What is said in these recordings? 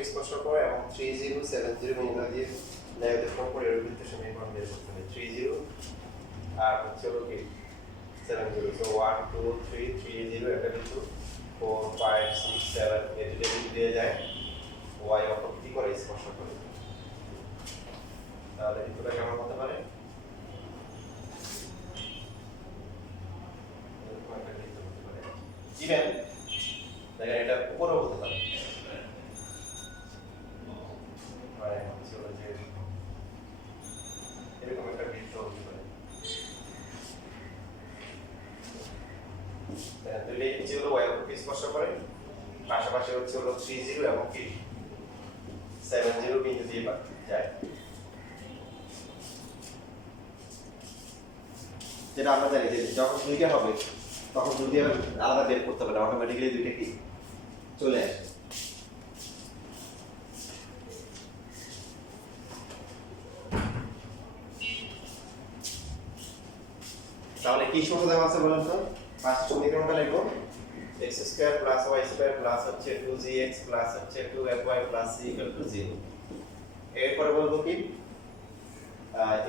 অক্ষকে স্পর্শ করে এবং 30 70 বিন্দু দিয়ে ন্যায়দেশন করে এর বৃত্তের সমীকরণ বের করতে হবে 30 আর হচ্ছে হলো কি 70 সো 1 2 3 30 এটা কিন্তু 4 5 6 7 এর যদি দিয়ে যায় y অক্ষ কি করে স্পর্শ করে তাহলে এটা কেমন হতে পারে এরকম একটা বৃত্ত হতে পারে ইভেন দেখেন এটা উপরে হতে পারে মানে হচ্ছে হলো যে এরকম একটা বৃত্ত হতে পারে তাহলে এই যে হলো y অক্ষকে স্পর্শ করে পাশাপাশি হচ্ছে হলো 30 এবং কি 70 বিন্দু দিয়ে যায় যেটা আমরা জানি যে যখন দুইটা হবে তখন দুই দিয়ে আলাদা বের করতে হবে না অটোমেটিক্যালি দুইটা কি চলে আসে তাহলে কি সূত্র দেওয়া আছে বলেন তো ফার্স্ট সমীকরণটা লিখো x² + y² প্লাস হচ্ছে 2gx প্লাস হচ্ছে 2fy প্লাস c = 0 এরপরে বলবো কি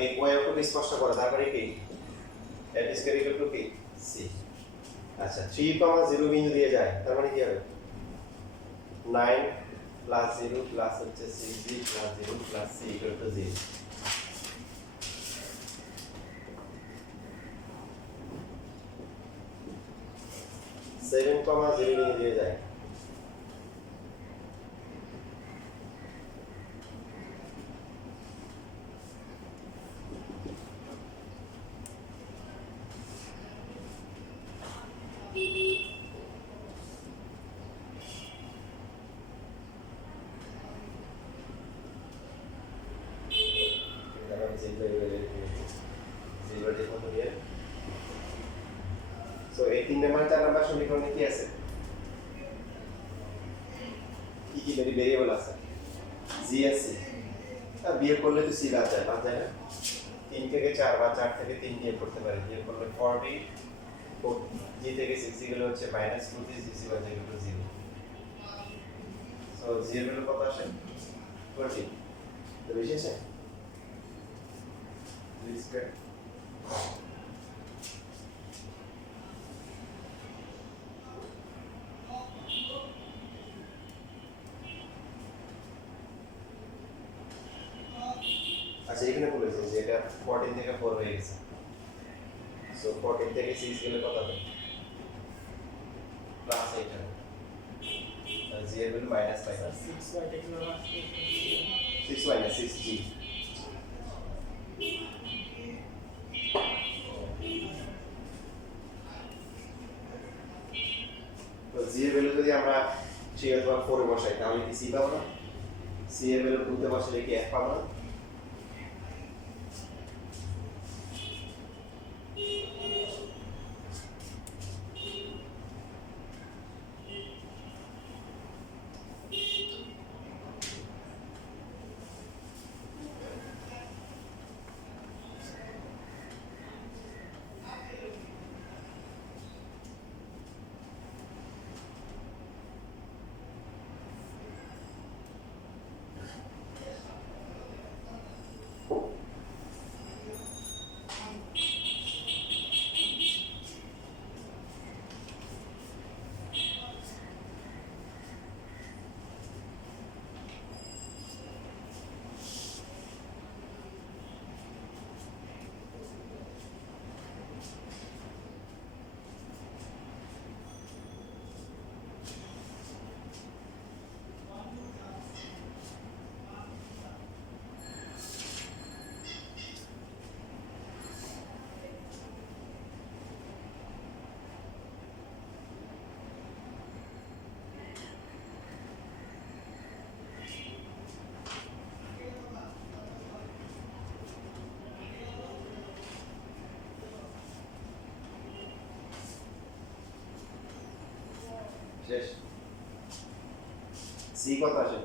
এই y অক্ষকে স্পর্শ করে তারপরে কি f² = কি c আচ্ছা 3, 0 বিন্দু দিয়ে যায় তার মানে কি হবে 9 + 0 প্লাস হচ্ছে 6g + 0 প্লাস c = 0 7, 0 বিন্দু দিয়ে যায় সো এই 3 নাম্বার 4 নাম্বার সমীকরণে কি আছে কি ভেরিয়েবল আছে g আছে আর বিয়োগ করলে তো c বাদ যায় না 3 থেকে 4 বা 4 থেকে 3 বিয়োগ করতে পারি বিয়োগ করলে 40 g থেকে 6 গেলে হচ্ছে -2g c বাদ যায় 0 সো g এর ভ্যালু কত আসে 40 তো বেশি আছে স্কয়ার আচ্ছা এখানে বলেছে যে এটা 14 থেকে 4 হয়ে গেছে সো 14 থেকে 6 গেলে কত হবে প্লাস 8 হবে আর g এর ভ্যালু -5 6 minus 6g তো g এর ভ্যালু যদি আমরা 3 অথবা 4 এ বসাই তাহলে কি c পাবো না c এর ভ্যালু 2 তে বসালে কি f পাবো না শেষ c কত আসে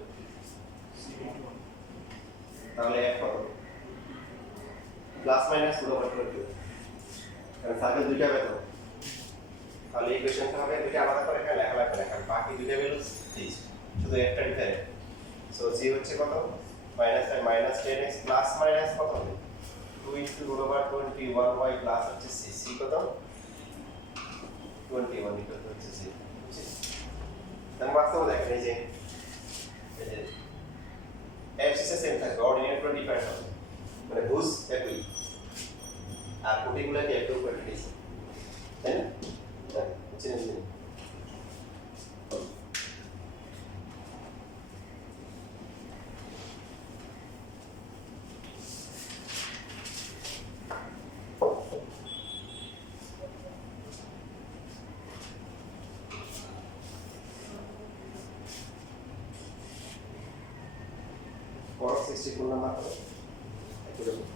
তাহলে f কত প্লাস মাইনাস পুরো কত হবে কারণ সার্কেল দুইটা হবে তো তাহলে ইকুয়েশনটা হবে দুইটা আলাদা করে লেখা লাগবে না কারণ বাকি দুইটা ভ্যালু শুধু একটা ডিফারেন্ট সো g হচ্ছে কত মাইনাস আর মাইনাস 10x প্লাস মাইনাস কত হবে 2 into root over 21y plus হচ্ছে c c কত 21 ইকুয়াল টু হচ্ছে 0 বুঝছিস তাহলে বাস্তবে দেখেন এই যে অ্যাবসিসে সেম থাকবে অর্ডিনেটগুলো ডিফারেন্ট হবে মানে ভুজ একই আর কোটিগুলো কি একটু করে দিয়েছে তাই না বুঝছেন cos 64 নাম্বার হবে একটু দেখুন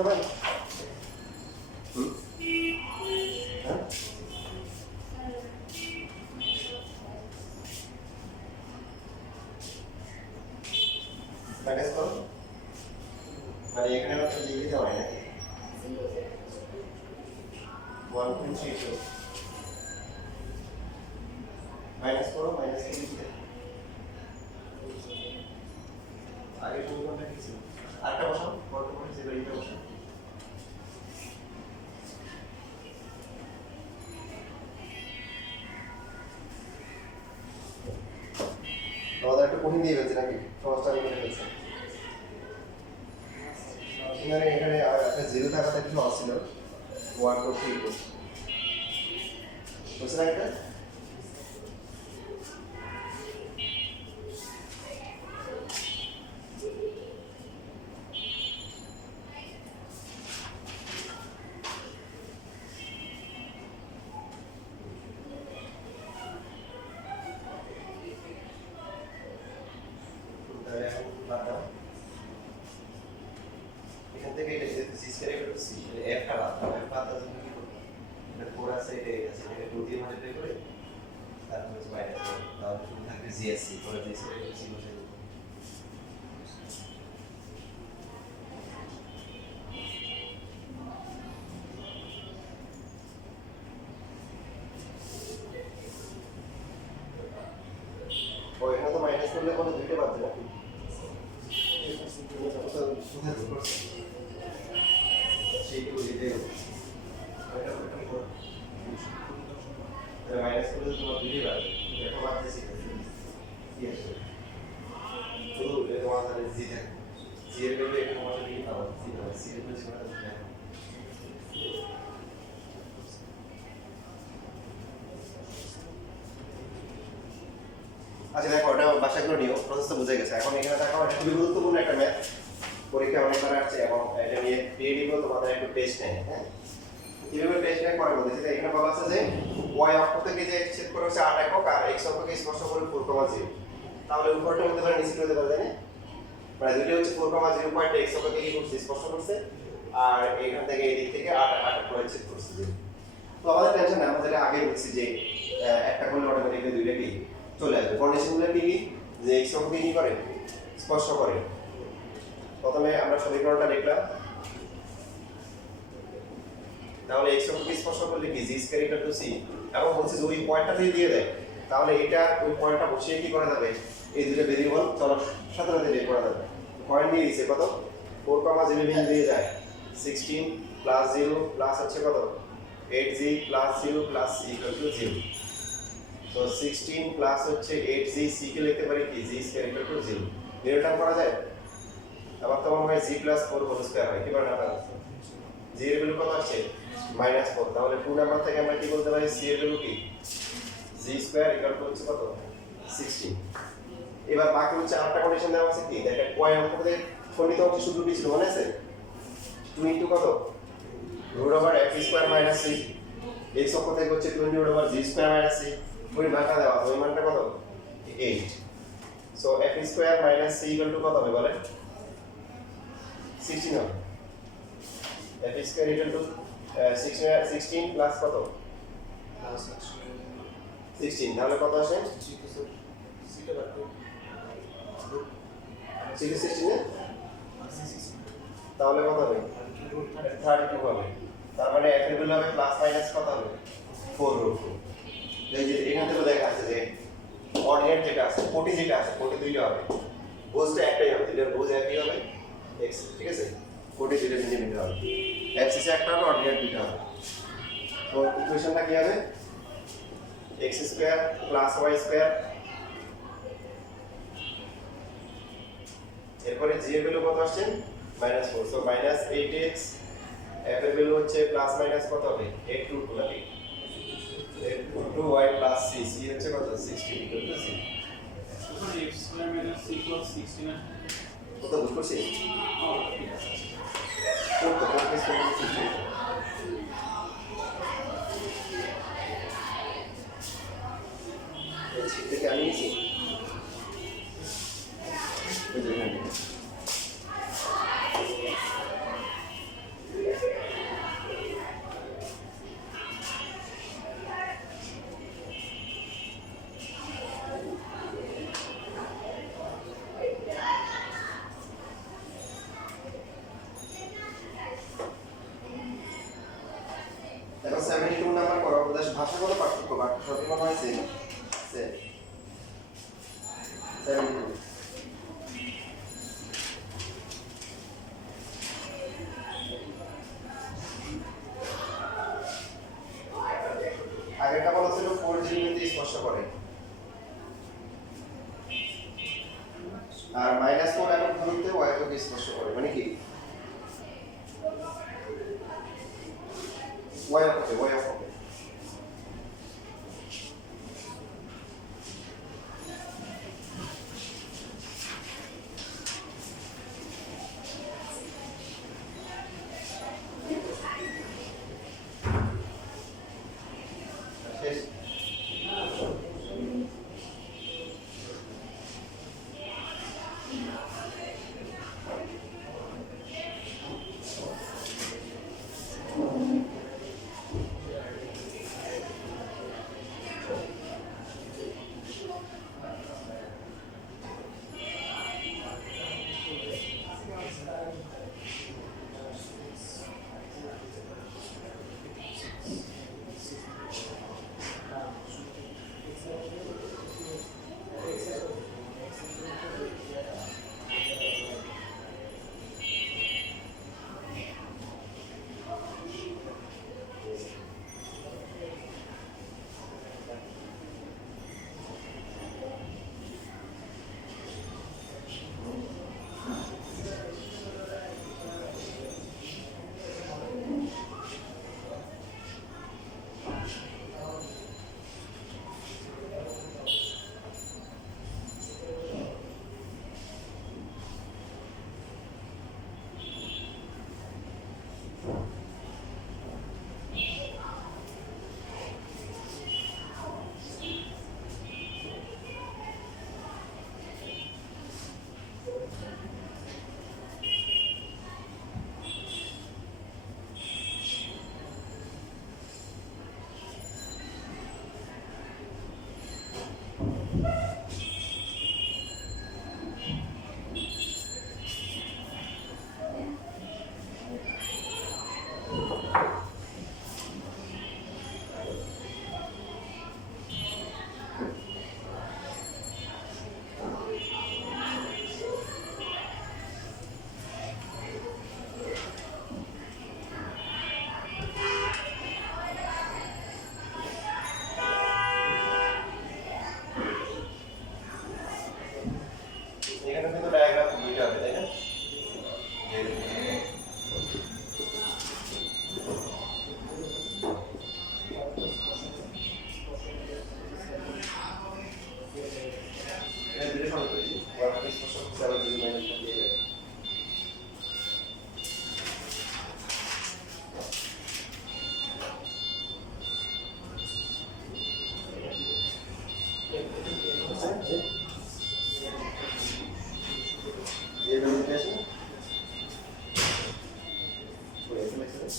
সবাই? মাইনাস করো, মানে এখানে আমাকে লিখে দেওয়া হয় নাকি 1.32 মাইনাস করো, মাইনাস কি লিখতে আগে সমীকরণটা কি ছিল? আরেকটা বসাও, কত করে ছিল এইটা বসাও। আমাদের একটা কঠিন দিয়ে ফেলছে নাকি সহজটা আমি করে ফেলছি। এখানে একটা জিরো থাকাটা একটু সহজ ছিল, 1.3 বুঝছে না এটা? এখান থেকে এটা যেহেতু C square equal to C, F টা বাদ দাও, এফ বাদ দেওয়ার জন্য কি করতে হবে? এটা 4 আছে, এটা 8 আছে, এটাকে 2 দিয়ে মাল্টিপ্লাই করে তারপর হচ্ছে মাইনাস করো, তাহলে শুধু থাকবে জিএসসি, পরে জি স্কয়ার ইকুয়াল টু সি বসে দেবো। ও এখানে তো মাইনাস করলে কোনো দুইটা বাদ দেবে নাকি? সেইটা বুঝিয়ে দেবো। মাইনাস করলে তোমার দুইটাই বাদ দেবে, এটা বাদ দিয়েছি কি আসবে? শুধু তোমার তাহলে জি থাকবে, জি এর ভ্যালু এখানে তোমার কি পাবো? জি পাবো, সি এর ভ্যালু সেটা দেখো। আচ্ছা দেখো, ওটা বাসা করে নিও, প্রসেসটা বুঝে গেছে। এখন এখানে দেখো, এটা খুবই গুরুত্বপূর্ণ একটা ম্যাথ, পরীক্ষা অনেকবার আসছে এবং এটা নিয়ে পেয়ে দিব, তোমাদের একটু টেস্ট নেয়। হ্যাঁ, কিভাবে টেস্ট নেয় পরে বলতেছি। এখানে বলা আছে যে y অক্ষ থেকে যে ছেদ করে হচ্ছে 8 একক আর x অক্ষকে স্পর্শ করে 4,0, তাহলে উপরটা হতে পারে নিচে হতে পারে, তাই না? মানে দুটো হচ্ছে 4,0 পয়েন্ট x অক্ষকে কি করছে, স্পর্শ করছে, আর এখান থেকে এই দিক থেকে 8 করে ছেদ করছে। তো আমাদের টেনশন না, আমরা যেটা আগে বলছি যে একটা করলে অটোমেটিক্যালি দুইটা কি চলে আসবে। কন্ডিশনগুলো কি কি, যে x অক্ষকে কি করে, স্পর্শ করে। প্রথমে আমরা সমীকরণটা লিখলাম, তাহলে x অক্ষকে স্পর্শ করলে কি জি স্কয়ার ইকুয়াল টু সি, এবং বলছি যে ওই পয়েন্টটা যদি দিয়ে দেয় তাহলে এটা ওই পয়েন্টটা বসিয়ে কি করা যাবে, এই দুটো ভেরিয়েবল চলার সাথে সাথে বের করা যাবে। পয়েন্ট দিয়ে দিয়েছে কত, 4,0 বিন্দু দিয়ে যায় 16 প্লাস 0 প্লাস হচ্ছে কত 8g plus 0 plus c equal two 0। So 16 plus হচ্ছে 8g, c কে লিখতে পারি কি জি স্কয়ার ইকুয়াল টু 0। বেরটা করা যায়, আবার তো আমার হয় g প্লাস 4 হোল স্কয়ার হয়, কি বানাটা আছে g এর ভ্যালু কত আসছে -4, তাহলে 2 নাম্বার থেকে আমরা কি বলতে পারি, c এর ভ্যালু কি g স্কয়ার ইকুয়াল টু হচ্ছে কত 16। এবার বাকি হচ্ছে আরেকটা কন্ডিশন দেওয়া আছে কি, দেখেন y অঙ্কতে খণ্ডিত অংশ সূত্রটি ছিল মনে আছে, 2 ইনটু কত root over f square minus c, x অক্ষ থেকে হচ্ছে 20 root over g square minus c, ওই মানটা দেওয়া আছে, ওই মানটা কত 8। So f square minus c equal to কত হবে বলেন, 16 হবে। f square equal to 16 plus কত 16, তাহলে কত আসে 16 তাহলে কত হবে 32 হবে। তার মানে f এর ভ্যালু হবে প্লাস মাইনাস কত হবে 4 রুট 2। এই যে এখান থেকে দেখা যাচ্ছে যে অর্ডিনেট যেটা আছে, কোটি যেটা আছে, কোটি দুইটা হবে, বুঝটা একটাই হবে, দুইটার বুঝ একই হবে x, ঠিক আছে, কোটি দুইটা নিয়ে নিতে হবে, অ্যাক্সিস একটা হবে, অর্ডিনেট দুইটা হবে। তো ইকুয়েশনটা কি হবে, x square plus y square, এরপরে g এর ভ্যালু কত আসছে -4, সো -8x, f এর ভ্যালু হচ্ছে প্লাস মাইনাস কত হবে 8 রুট 2 নাকি 8 টু y প্লাস c, c হচ্ছে কত 16 ইকুয়াল টু c। তাহলে x square minus c plus 16 কত বুঝ করছি ঠিক আছে। কত কত স্কয়ার এই থেকে আমি নিছি এই যে এখানে ভাষাগত পার্থক্য বাক্য সবই মনে হয় সেম সেম 72 আগেরটা বলা ছিল 4 জিবিতে স্পর্শ করে আর -4 একক দূরত্বে y একক স্পর্শ করে মানে কি y একক শেষ এখানে কিন্তু ডায়াগ্রাম দুইটা হবে তাই না এখানে দুটো সমান করেছি ওয়ার্ক স্পর্শ করতে আবার যদি মাইনাস দিয়ে দেয় ये दोनों कैसे कोई ऐसे मैसेज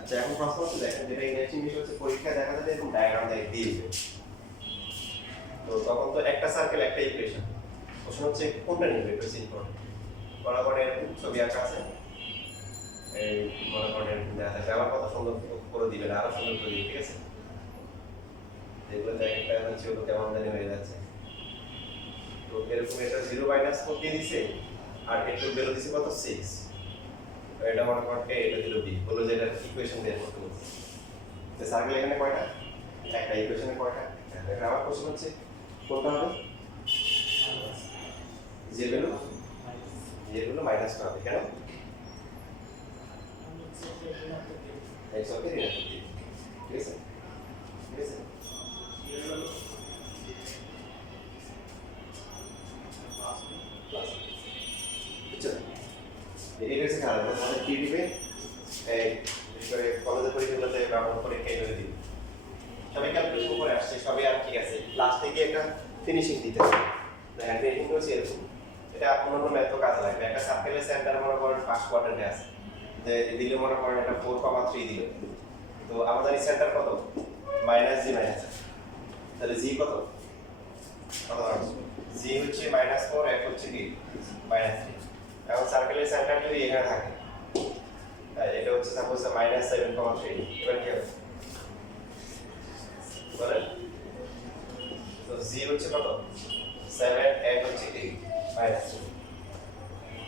আচ্ছা এখন প্রশ্ন হচ্ছে দেখেন যেটা ইন্টারেস্টিং বিষয় হচ্ছে পরীক্ষায় দেখা যাবে এরকম ডায়াগ্রাম দিয়ে দিবে তো তখন তো একটা সার্কেল একটা ইকুয়েশন প্রশ্ন হচ্ছে কোনটা নিবে এটা সিম্পল বরাবর এরকম ছবি আঁকা আছে এই মনে করেন এরকম দেওয়া থাকবে, আবার কত সুন্দর করে দিবেন, আরো সুন্দর করে দিবেন, ঠিক আছে? এগুলো একটা হচ্ছে ওগুলো কেমন জানি হয়ে যাচ্ছে। তো এরকম এটা 0 - 4 দিয়ে দিছে, আর একটু বেরো দিছে কত 6। এটা মনে করেন এটা দিল b, বললো যে এটা ইকুয়েশন বের করতে বলছে। তো সার্কেল এখানে কয়টা? একটা ইকুয়েশনে কয়টা? এটা আমার কোশ্চেন হচ্ছে কোনটা হবে? যেগুলো মাইনাস করা হবে, কেন? x ওকে ঋণাত্মক দিক, ঠিক আছে? ঠিক আছে? প্লাস, বুঝছো? এটা হচ্ছে কারণ তোমাদের কি দিবে, এই করে কলেজের পরীক্ষাগুলোতে ব্যবহার করে কে করে দিবে, সবাই ক্যালকুলেশন করে আসছে, সবই আর ঠিক আছে, লাস্টে গিয়ে একটা ফিনিশিং দিতে হবে। হ্যাঁ, ফিনিশিং করছি এরকম, এটা অন্য ম্যাথও কাজে লাগবে। একটা সার্কেলের সেন্টার মনে করেন ফার্স্ট কোয়াড্রেন্টে আছে, যে দিলে মনে করেন এটা 4,3 দিল, তো আমাদের এই সেন্টার কত? মাইনাস জি মাইনাস, তাহলে জি কত? কত জি হচ্ছে -4, f হচ্ছে কি -3। এখন সার্কেলের সেন্টার যদি এখানে থাকে, এটা হচ্ছে সাপোজ -7,3, এবার কি হবে বলেন? তো জি হচ্ছে কত? 7, f হচ্ছে কি -3।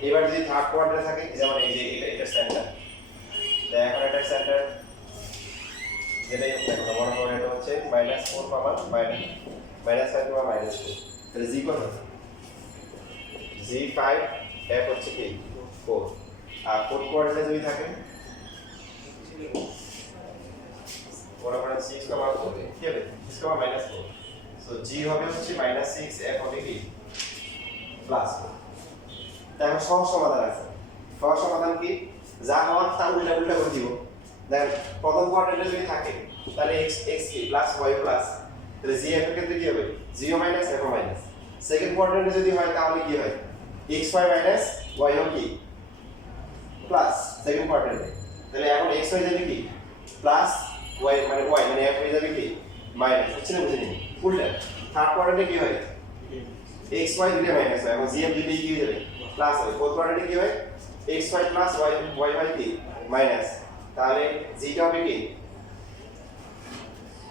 এবার যদি থার্ড কোয়াড্রেন্টে থাকে, যেমন এই যে এটা সেন্টার, এখন এটা সেন্টার যেটাই হোক না কেন, মনে করেন এটা হচ্ছে -4, -5, তাহলে জি কত? জি 5, f হচ্ছে কি 4। আর ফোর্থ কোয়াড্রেন্টে যদি থাকে মনে করেন 6,4, কি হবে? 6,4, সো জি হবে হচ্ছে -6, f হবে কি +4। তাই এখন সহজ সমাধান আছে। সহজ সমাধান কি? যা হওয়ার তা উল্টা উল্টা করে দিব। দেখেন প্রথম কোয়াড্রেন্টে যদি থাকে তাহলে x কি প্লাস y প্লাস, তাহলে জি এর ক্ষেত্রে কি হবে? 0 মাইনাস f মাইনাস। সেকেন্ড কোয়াড্রেন্টে যদি হয় তাহলে কি হয়? xy মাইনাস y হোক কি প্লাস সেকেন্ড কোয়াড্রেন্টে, তাহলে এখন xy যাবে কি প্লাস y মানে y মানে f হয়ে যাবে কি মাইনাস, হচ্ছে না? বুঝিনি উল্টা। থার্ড কোয়াড্রেন্টে কি হয়? xy দুটো মাইনাস হয়, এখন জি এফ দুটোই কি হয়ে যাবে প্লাস হবে। ফোর্থ কোয়াড্রেন্টে কি হয়? xy প্লাস y কি মাইনাস, তাহলে জিটা হবে কি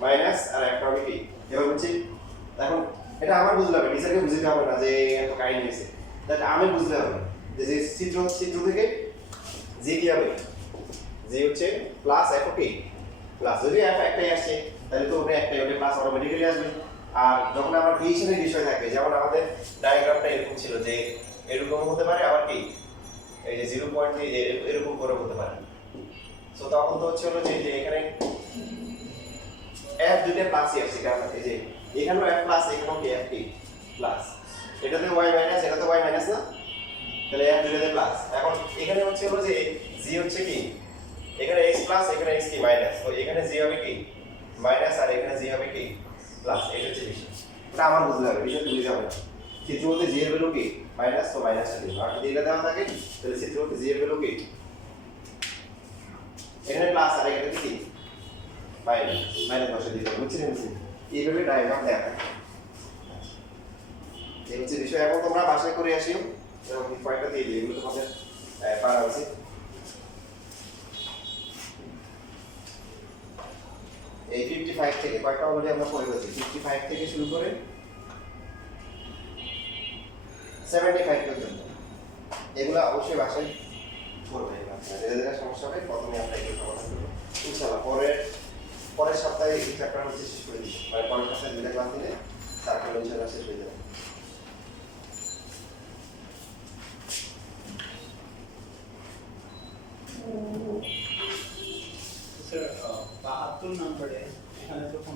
মাইনাস আর একটা হবে কি, এবার বুঝছি? এখন এটা আমার বুঝতে হবে, টিচারকে বুঝতে হবে না যে এত কাহিনী হয়েছে, তাহলে আমি বুঝতে হবে যে চিত্র থেকে জি কি হবে? জি হচ্ছে প্লাস f কি প্লাস, যদি f একটাই আসছে তাহলে তো ওটা একটাই, ওটা প্লাস অটোমেটিক্যালি আসবে। আর যখন আমার ডিভিশনের বিষয় থাকে, যেমন আমাদের ডায়াগ্রামটা এরকম ছিল যে এরকম হতে পারে, আবার কি এই যে 0 পয়েন্ট এরকম করে হতে পারে। সো তখন তো হচ্ছে হলো যে এখানে f দুটো প্লাসই আসছে, কারণ এই যে এখানেও f প্লাস, এখানেও কি f কি প্লাস, এটাতে y মাইনাস, এটাতে y মাইনাস না, তাহলে f দুটোতে প্লাস। এখন এখানে হচ্ছে হলো যে g হচ্ছে কি এখানে x প্লাস, এখানে x কি মাইনাস, তো এখানে g হবে কি মাইনাস আর এখানে g হবে কি প্লাস। এটা হচ্ছে বিষয়, এটা আমার বুঝতে হবে, বিষয়টা বুঝতে হবে। চিত্র বলতে g এর ভ্যালু কি মাইনাস, তো মাইনাসটা দিব। আর যদি এটা দেওয়া থাকে তাহলে চিত্র বলতে g এর ভ্যালু কি এখানে প্লাস আর এখানে কি মাইনাস, মাইনাস বসে দিতে হবে, বুঝছেন? এইভাবে ডায়াগ্রাম দেয়া থাকে। এই হচ্ছে বিষয়। এখন তোমরা বাসায় করে আসিও, এবং কয়েকটা দিয়ে দিই, এগুলো তোমাদের পারা উচিত। এই 55 থেকে কয়েকটা অলরেডি আমরা পড়ে গেছি, 55 থেকে শুরু করে 75 পর্যন্ত, এগুলো অবশ্যই বাসায় করবে। আপনারা যেটা সমস্যা হবে প্রথমে আমরা এগুলো সমাধান করব ইনশাআল্লাহ। পরের সপ্তাহে এই চ্যাপ্টার হচ্ছে শেষ করে দিব, মানে পরের সপ্তাহে দুটো ক্লাস দিলে তারপরে ইনশাআল্লাহ শেষ হয়ে যাবে। স্যার 72 নম্বরে এখানে যখন